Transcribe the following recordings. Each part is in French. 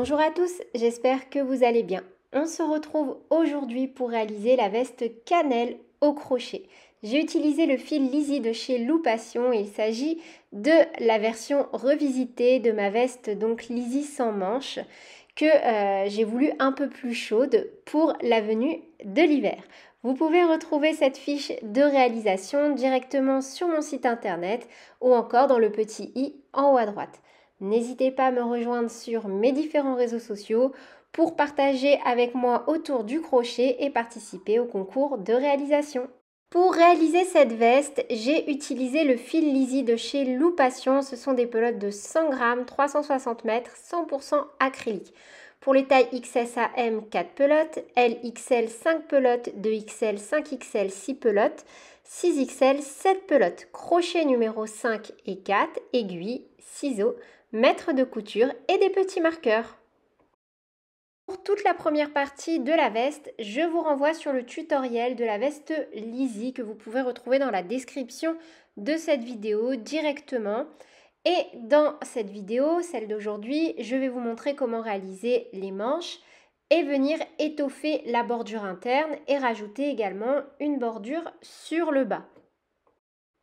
Bonjour à tous, j'espère que vous allez bien. On se retrouve aujourd'hui pour réaliser la veste cannelle au crochet. J'ai utilisé le fil Lizzy de chez Loupation et il s'agit de la version revisitée de ma veste donc Lizzy sans manches que j'ai voulu un peu plus chaude pour la venue de l'hiver. Vous pouvez retrouver cette fiche de réalisation directement sur mon site internet ou encore dans le petit i en haut à droite. N'hésitez pas à me rejoindre sur mes différents réseaux sociaux pour partager avec moi autour du crochet et participer au concours de réalisation. Pour réaliser cette veste, j'ai utilisé le fil Lizzy de chez Loupation. Ce sont des pelotes de 100 grammes, 360 mètres, 100% acrylique. Pour les tailles XS à M, 4 pelotes, LXL 5 pelotes, 2XL, 5XL 6 pelotes, 6XL 7 pelotes, crochet numéro 5 et 4, aiguilles, ciseaux, mètre de couture et des petits marqueurs. Pour toute la première partie de la veste, je vous renvoie sur le tutoriel de la veste Lizzy que vous pouvez retrouver dans la description de cette vidéo directement. Et dans cette vidéo, celle d'aujourd'hui, je vais vous montrer comment réaliser les manches et venir étoffer la bordure interne et rajouter également une bordure sur le bas.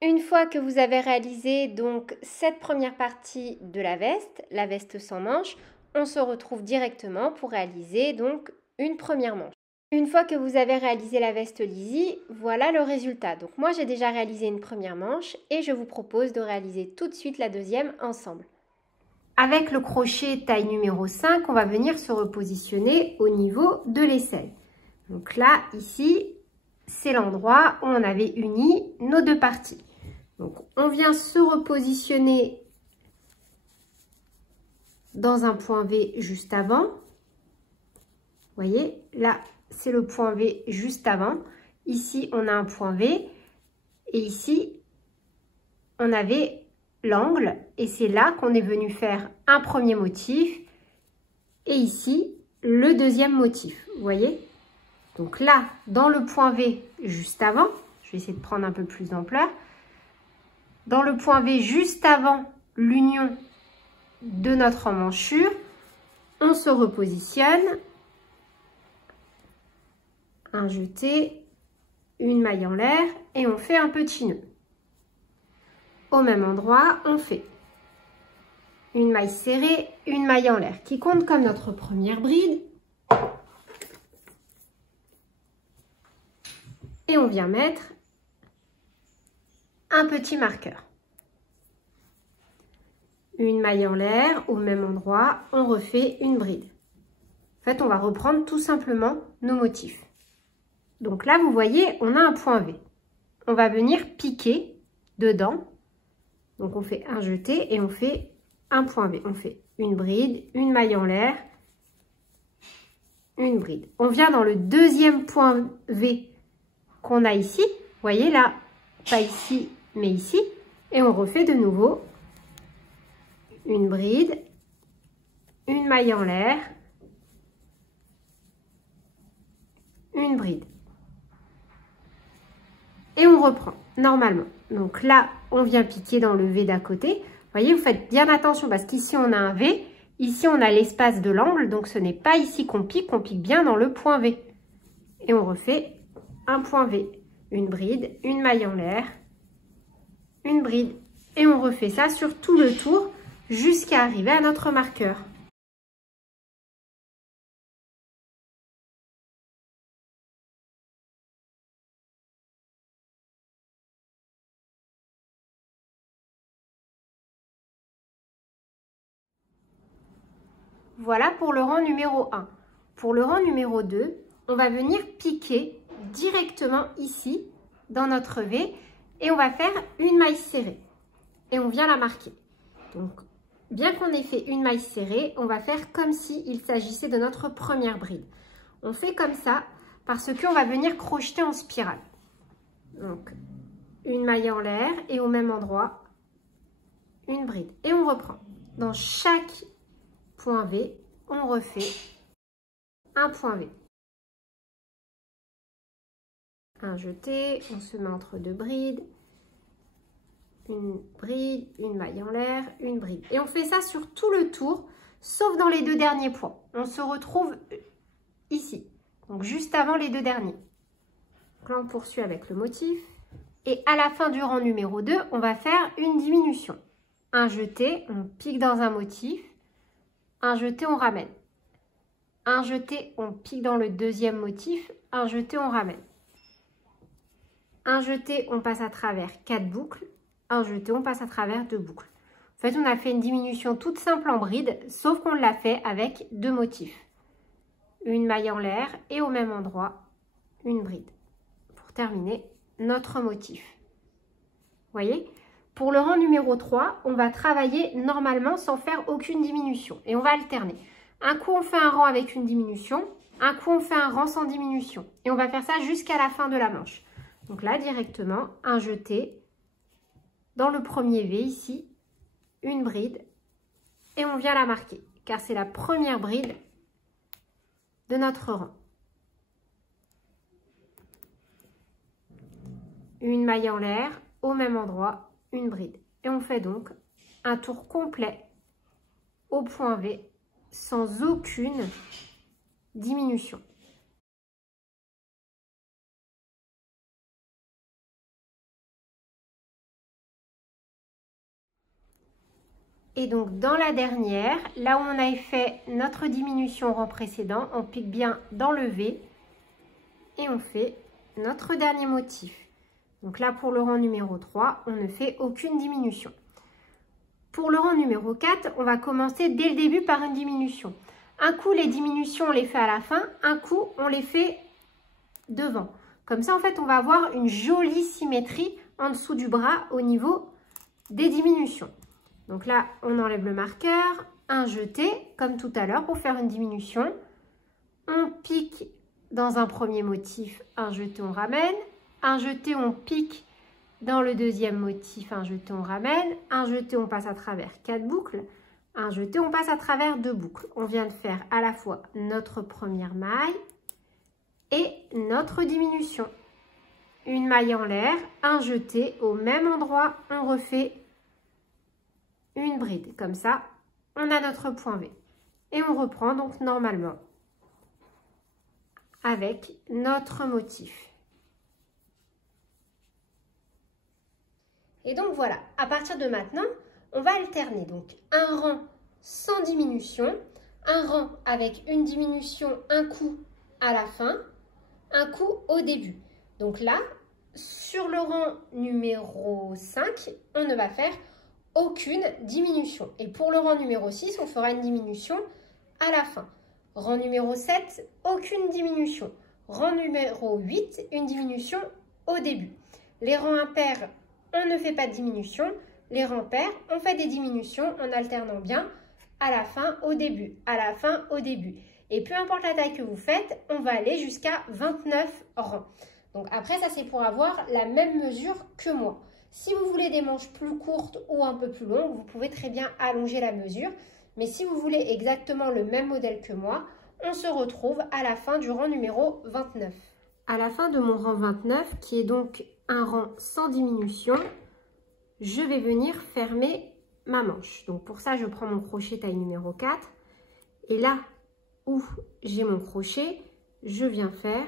Une fois que vous avez réalisé donc cette première partie de la veste sans manches, on se retrouve directement pour réaliser donc une première manche. Une fois que vous avez réalisé la veste Lizzy, voilà le résultat. Donc moi j'ai déjà réalisé une première manche et je vous propose de réaliser tout de suite la deuxième ensemble. Avec le crochet taille numéro 5, on va venir se repositionner au niveau de l'aisselle. Donc là, ici, c'est l'endroit où on avait uni nos deux parties. Donc on vient se repositionner dans un point V juste avant. Vous voyez, là, c'est le point V juste avant. Ici, on a un point V. Et ici, on avait l'angle. Et c'est là qu'on est venu faire un premier motif. Et ici, le deuxième motif. Vous voyez? Donc là, dans le point V juste avant, je vais essayer de prendre un peu plus d'ampleur. Dans le point V juste avant l'union de notre emmanchure, on se repositionne. Un jeté, une maille en l'air et on fait un petit nœud. Au même endroit, on fait une maille serrée, une maille en l'air qui compte comme notre première bride. Et on vient mettre un petit marqueur. Une maille en l'air, au même endroit, on refait une bride. En fait, on va reprendre tout simplement nos motifs. Donc là, vous voyez, on a un point V. On va venir piquer dedans. Donc on fait un jeté et on fait un point V. On fait une bride, une maille en l'air, une bride. On vient dans le deuxième point V qu'on a ici. Vous voyez là, pas ici, mais ici. Et on refait de nouveau une bride, une maille en l'air, une bride. Et on reprend normalement. Donc là, on vient piquer dans le V d'à côté. Vous voyez, vous faites bien attention parce qu'ici, on a un V. Ici, on a l'espace de l'angle. Donc, ce n'est pas ici qu'on pique bien dans le point V. Et on refait un point V. Une bride, une maille en l'air, une bride. Et on refait ça sur tout le tour jusqu'à arriver à notre marqueur. Voilà pour le rang numéro 1. Pour le rang numéro 2, on va venir piquer directement ici, dans notre V, et on va faire une maille serrée. Et on vient la marquer. Donc, bien qu'on ait fait une maille serrée, on va faire comme s'il s'agissait de notre première bride. On fait comme ça parce qu'on va venir crocheter en spirale. Donc, une maille en l'air et au même endroit, une bride. Et on reprend. Dans chaque point V, on refait un point V. Un jeté, on se met entre deux brides, une maille en l'air, une bride. Et on fait ça sur tout le tour sauf dans les 2 derniers points. On se retrouve ici, donc juste avant les 2 derniers. Donc là, on poursuit avec le motif. Et à la fin du rang numéro 2, on va faire une diminution. Un jeté, on pique dans un motif. Un jeté, on ramène. Un jeté, on pique dans le deuxième motif. Un jeté, on ramène. Un jeté, on passe à travers 4 boucles. Un jeté, on passe à travers 2 boucles. En fait, on a fait une diminution toute simple en bride, sauf qu'on l'a fait avec 2 motifs. Une maille en l'air et au même endroit, une bride. Pour terminer notre motif. Vous voyez? Pour le rang numéro 3, on va travailler normalement sans faire aucune diminution. Et on va alterner. Un coup, on fait un rang avec une diminution. Un coup, on fait un rang sans diminution. Et on va faire ça jusqu'à la fin de la manche. Donc là, directement, un jeté. Dans le premier V, ici, une bride. Et on vient la marquer. Car c'est la première bride de notre rang. Une maille en l'air, au même endroit, une bride. Et on fait donc un tour complet au point V sans aucune diminution. Et donc dans la dernière, là où on avait fait notre diminution au rang précédent, on pique bien dans le V et on fait notre dernier motif. Donc là, pour le rang numéro 3, on ne fait aucune diminution. Pour le rang numéro 4, on va commencer dès le début par une diminution. Un coup, les diminutions, on les fait à la fin. Un coup, on les fait devant. Comme ça, en fait, on va avoir une jolie symétrie en dessous du bras au niveau des diminutions. Donc là, on enlève le marqueur. Un jeté, comme tout à l'heure, pour faire une diminution. On pique dans un premier motif, un jeté, on ramène. Un jeté, on pique dans le deuxième motif, un jeté, on ramène. Un jeté, on passe à travers 4 boucles. Un jeté, on passe à travers 2 boucles. On vient de faire à la fois notre première maille et notre diminution. Une maille en l'air, un jeté, au même endroit, on refait une bride. Comme ça, on a notre point V. Et on reprend donc normalement avec notre motif. Et donc voilà, à partir de maintenant, on va alterner donc un rang sans diminution, un rang avec une diminution, un coup à la fin, un coup au début. Donc là, sur le rang numéro 5, on ne va faire aucune diminution. Et pour le rang numéro 6, on fera une diminution à la fin. Rang numéro 7, aucune diminution. Rang numéro 8, une diminution au début. Les rangs impairs, on ne fait pas de diminution. Les rangs pairs, on fait des diminutions en alternant bien à la fin, au début, à la fin, au début. Et peu importe la taille que vous faites, on va aller jusqu'à 29 rangs. Donc après, ça c'est pour avoir la même mesure que moi. Si vous voulez des manches plus courtes ou un peu plus longues, vous pouvez très bien allonger la mesure. Mais si vous voulez exactement le même modèle que moi, on se retrouve à la fin du rang numéro 29. À la fin de mon rang 29, qui est donc un rang sans diminution, je vais venir fermer ma manche. Donc pour ça, je prends mon crochet taille numéro 4. Et là où j'ai mon crochet, je viens faire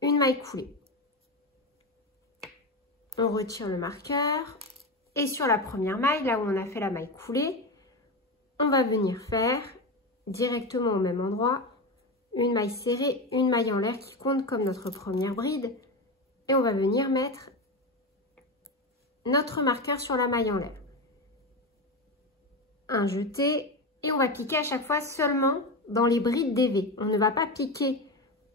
une maille coulée. On retire le marqueur. Et sur la première maille, là où on a fait la maille coulée, on va venir faire directement au même endroit une maille serrée, une maille en l'air qui compte comme notre première bride. Et on va venir mettre notre marqueur sur la maille en l'air. Un jeté et on va piquer à chaque fois seulement dans les brides des V. On ne va pas piquer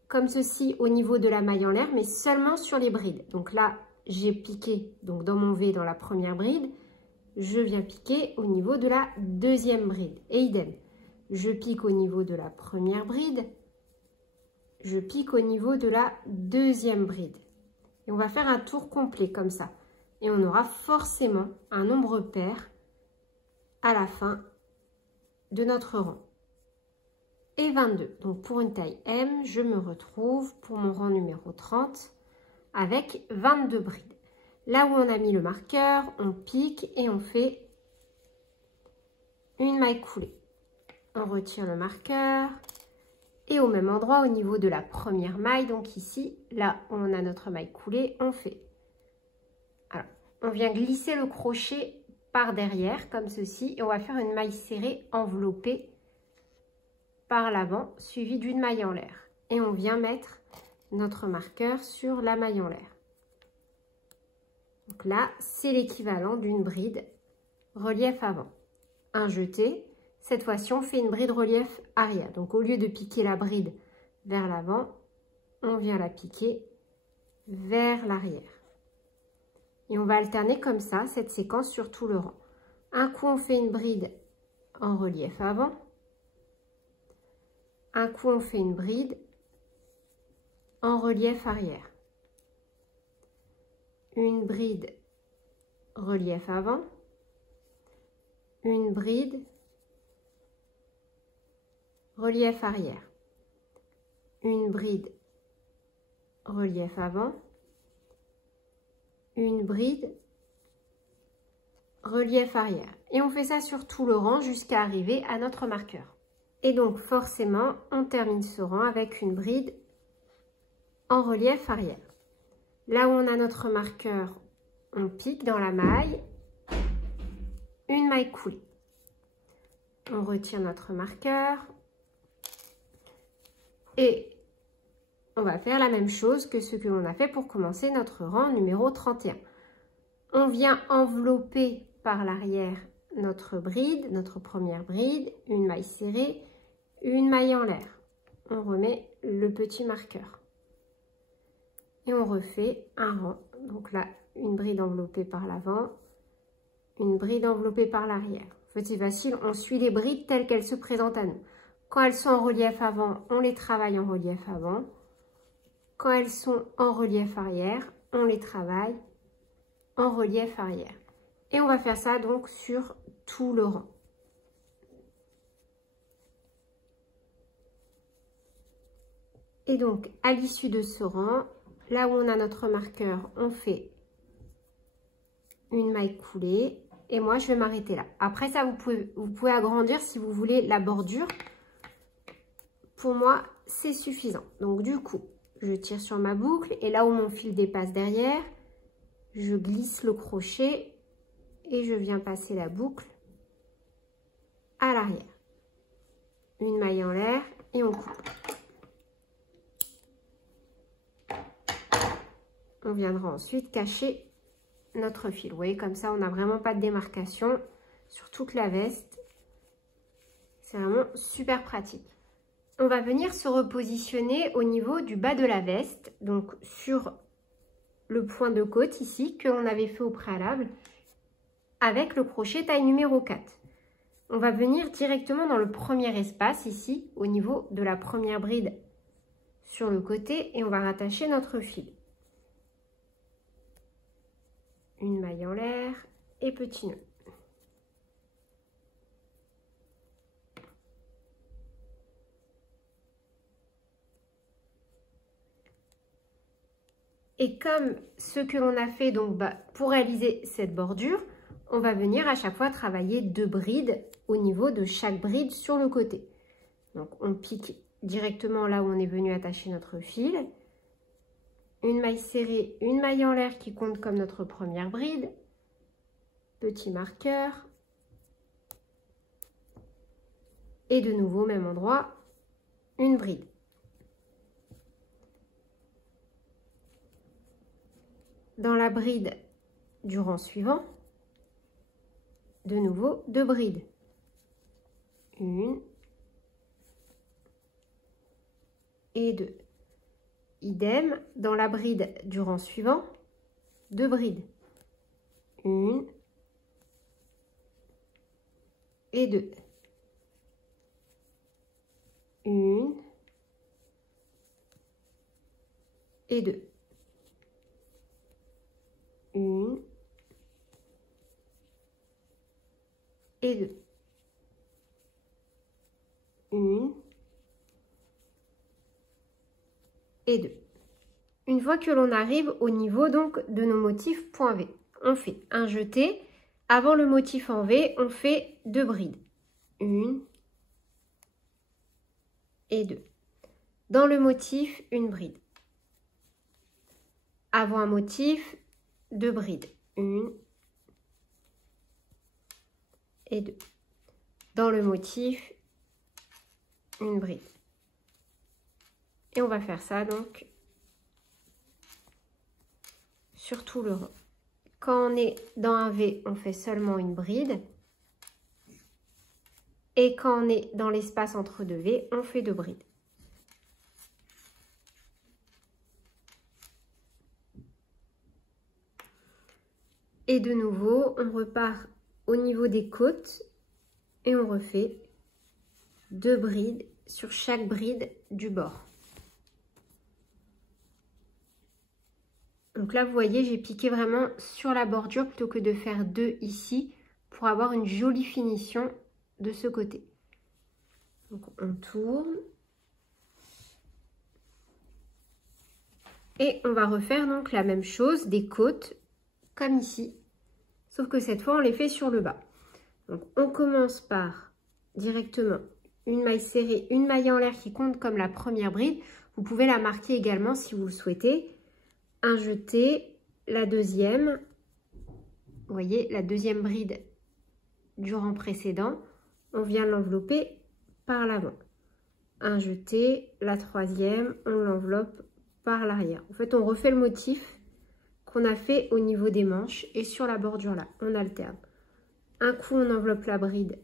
comme ceci au niveau de la maille en l'air, mais seulement sur les brides. Donc là, j'ai piqué donc dans mon V dans la première bride. Je viens piquer au niveau de la deuxième bride. Et idem. Je pique au niveau de la première bride. Je pique au niveau de la deuxième bride. Et on va faire un tour complet comme ça. Et on aura forcément un nombre pair à la fin de notre rang. Et 22. Donc pour une taille M, je me retrouve pour mon rang numéro 30 avec 22 brides. Là où on a mis le marqueur, on pique et on fait une maille coulée. On retire le marqueur et au même endroit au niveau de la première maille, donc ici, là où on a notre maille coulée, on fait. Alors, on vient glisser le crochet par derrière comme ceci et on va faire une maille serrée enveloppée par l'avant suivie d'une maille en l'air. Et on vient mettre notre marqueur sur la maille en l'air. Donc là, c'est l'équivalent d'une bride relief avant. Un jeté. Cette fois-ci, on fait une bride relief arrière. Donc, au lieu de piquer la bride vers l'avant, on vient la piquer vers l'arrière. Et on va alterner comme ça, cette séquence sur tout le rang. Un coup, on fait une bride en relief avant. Un coup, on fait une bride en relief arrière. Une bride relief avant. Une bride relief arrière, une bride relief avant, une bride relief arrière. Et on fait ça sur tout le rang jusqu'à arriver à notre marqueur. Et donc forcément, on termine ce rang avec une bride en relief arrière. Là où on a notre marqueur, on pique dans la maille, une maille coulée. On retire notre marqueur. Et on va faire la même chose que ce que l'on a fait pour commencer notre rang numéro 31. On vient envelopper par l'arrière notre bride, notre première bride, une maille serrée, une maille en l'air. On remet le petit marqueur. Et on refait un rang. Donc là, une bride enveloppée par l'avant, une bride enveloppée par l'arrière. En fait, c'est facile, on suit les brides telles qu'elles se présentent à nous. Quand elles sont en relief avant, on les travaille en relief avant. Quand elles sont en relief arrière, on les travaille en relief arrière. Et on va faire ça donc sur tout le rang. Et donc, à l'issue de ce rang, là où on a notre marqueur, on fait une maille coulée. Et moi, je vais m'arrêter là. Après ça, vous pouvez agrandir si vous voulez la bordure. Pour moi, c'est suffisant. Donc, du coup, je tire sur ma boucle et là où mon fil dépasse derrière, je glisse le crochet et je viens passer la boucle à l'arrière. Une maille en l'air et on coupe. On viendra ensuite cacher notre fil. Vous voyez, comme ça, on n'a vraiment pas de démarcation sur toute la veste. C'est vraiment super pratique. On va venir se repositionner au niveau du bas de la veste, donc sur le point de côte ici, que l'on avait fait au préalable, avec le crochet taille numéro 4. On va venir directement dans le premier espace ici, au niveau de la première bride sur le côté, et on va rattacher notre fil. Une maille en l'air et petit nœud. Et comme ce que l'on a fait donc pour réaliser cette bordure, on va venir à chaque fois travailler 2 brides au niveau de chaque bride sur le côté. Donc on pique directement là où on est venu attacher notre fil. Une maille serrée, une maille en l'air qui compte comme notre première bride. Petit marqueur. Et de nouveau au même endroit, une bride. Dans la bride du rang suivant, de nouveau 2 brides. Une et 2. Idem, dans la bride du rang suivant, 2 brides. Une et 2. Une et 2. Une et 2. Une et 2. Une fois que l'on arrive au niveau donc de nos motifs point V, on fait un jeté. Avant le motif en V, on fait 2 brides. 1 et 2. Dans le motif, une bride. Avant un motif, 2 brides. 1 et 2. Dans le motif, une bride. Et on va faire ça donc sur tout le rang. Quand on est dans un V, on fait seulement une bride. Et quand on est dans l'espace entre deux V, on fait 2 brides. Et de nouveau, on repart au niveau des côtes et on refait 2 brides sur chaque bride du bord. Donc là, vous voyez, j'ai piqué vraiment sur la bordure plutôt que de faire 2 ici pour avoir une jolie finition de ce côté. Donc on tourne. Et on va refaire donc la même chose des côtes comme ici. Sauf que cette fois, on les fait sur le bas. Donc on commence par directement une maille serrée, une maille en l'air qui compte comme la première bride. Vous pouvez la marquer également si vous le souhaitez. Un jeté, la deuxième, vous voyez la deuxième bride du rang précédent, on vient l'envelopper par l'avant. Un jeté, la troisième, on l'enveloppe par l'arrière. En fait, on refait le motif qu'on a fait au niveau des manches et sur la bordure là, on alterne. Un coup, on enveloppe la bride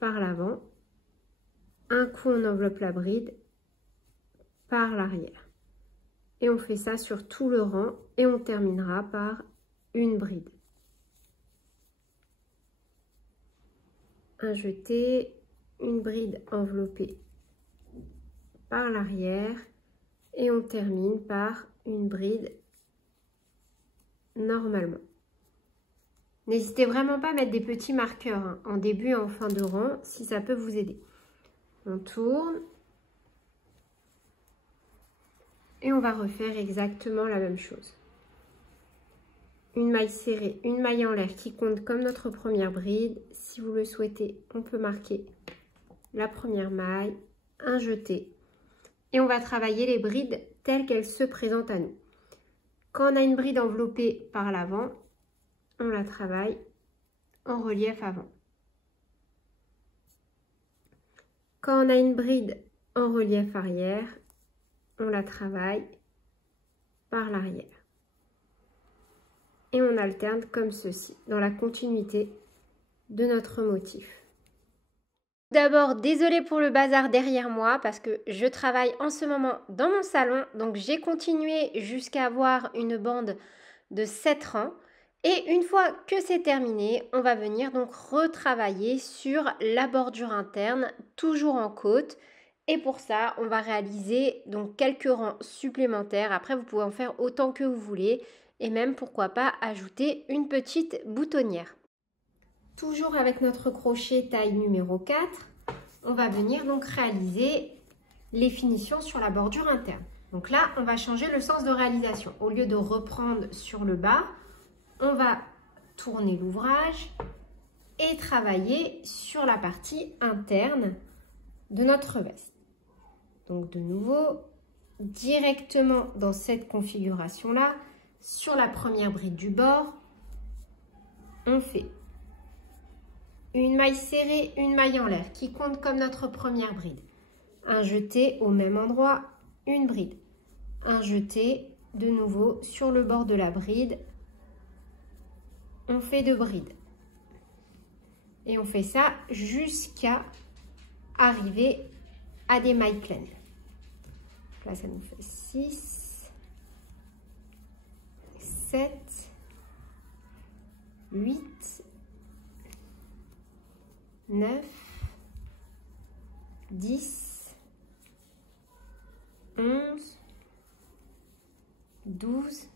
par l'avant, un coup, on enveloppe la bride par l'arrière. Et on fait ça sur tout le rang et on terminera par une bride. Un jeté, une bride enveloppée par l'arrière et on termine par une bride normalement. N'hésitez vraiment pas à mettre des petits marqueurs hein, en début et en fin de rang si ça peut vous aider. On tourne. Et on va refaire exactement la même chose. Une maille serrée, une maille en l'air qui compte comme notre première bride. Si vous le souhaitez, on peut marquer la première maille, un jeté. Et on va travailler les brides telles qu'elles se présentent à nous. Quand on a une bride enveloppée par l'avant, on la travaille en relief avant. Quand on a une bride en relief arrière, on la travaille par l'arrière. Et on alterne comme ceci, dans la continuité de notre motif. D'abord, désolée pour le bazar derrière moi, parce que je travaille en ce moment dans mon salon. Donc j'ai continué jusqu'à avoir une bande de 7 rangs. Et une fois que c'est terminé, on va venir donc retravailler sur la bordure interne, toujours en côte. Et pour ça, on va réaliser donc quelques rangs supplémentaires. Après, vous pouvez en faire autant que vous voulez. Et même, pourquoi pas, ajouter une petite boutonnière. Toujours avec notre crochet taille numéro 4, on va venir donc réaliser les finitions sur la bordure interne. Donc là, on va changer le sens de réalisation. Au lieu de reprendre sur le bas, on va tourner l'ouvrage et travailler sur la partie interne de notre veste. Donc de nouveau, directement dans cette configuration-là, sur la première bride du bord, on fait une maille serrée, une maille en l'air qui compte comme notre première bride. Un jeté au même endroit, une bride. Un jeté de nouveau sur le bord de la bride, on fait 2 brides. Et on fait ça jusqu'à arriver à des mailles pleines. Là, ça nous fait 6, 7, 8, 9, 10, 11, 12,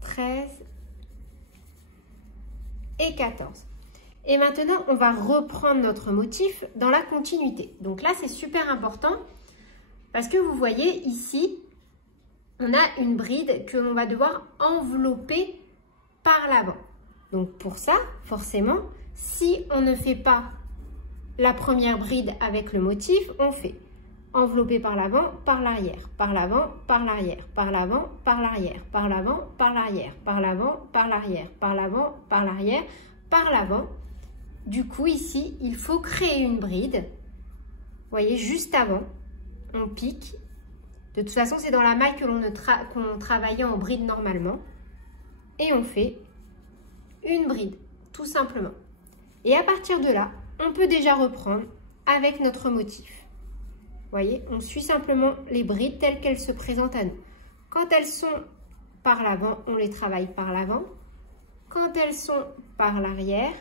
13 et 14. Et maintenant, on va reprendre notre motif dans la continuité. Donc là, c'est super important parce que vous voyez ici, on a une bride que l'on va devoir envelopper par l'avant. Donc pour ça, forcément, Si on ne fait pas la première bride avec le motif, on fait enveloppé par l'avant, par l'arrière, par l'avant, par l'arrière, par l'avant, par l'arrière, par l'avant, par l'arrière, par l'avant, par l'arrière, par l'avant, par l'arrière, par l'avant. Du coup, ici, il faut créer une bride. Vous voyez, juste avant, on pique. De toute façon, c'est dans la maille que l'on travaillait en bride normalement. Et on fait une bride, tout simplement. Et à partir de là, on peut déjà reprendre avec notre motif. Vous voyez, on suit simplement les brides telles qu'elles se présentent à nous. Quand elles sont par l'avant, on les travaille par l'avant. Quand elles sont par l'arrière,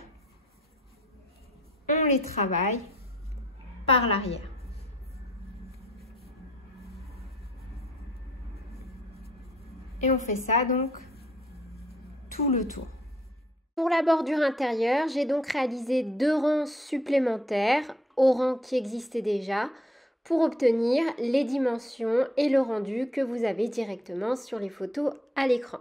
on les travaille par l'arrière. Et on fait ça donc tout le tour. Pour la bordure intérieure, j'ai donc réalisé 2 rangs supplémentaires aux rangs qui existaient déjà pour obtenir les dimensions et le rendu que vous avez directement sur les photos à l'écran.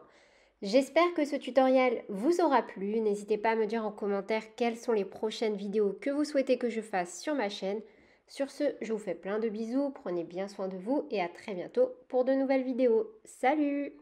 J'espère que ce tutoriel vous aura plu. N'hésitez pas à me dire en commentaire quelles sont les prochaines vidéos que vous souhaitez que je fasse sur ma chaîne. Sur ce, je vous fais plein de bisous, prenez bien soin de vous et à très bientôt pour de nouvelles vidéos. Salut!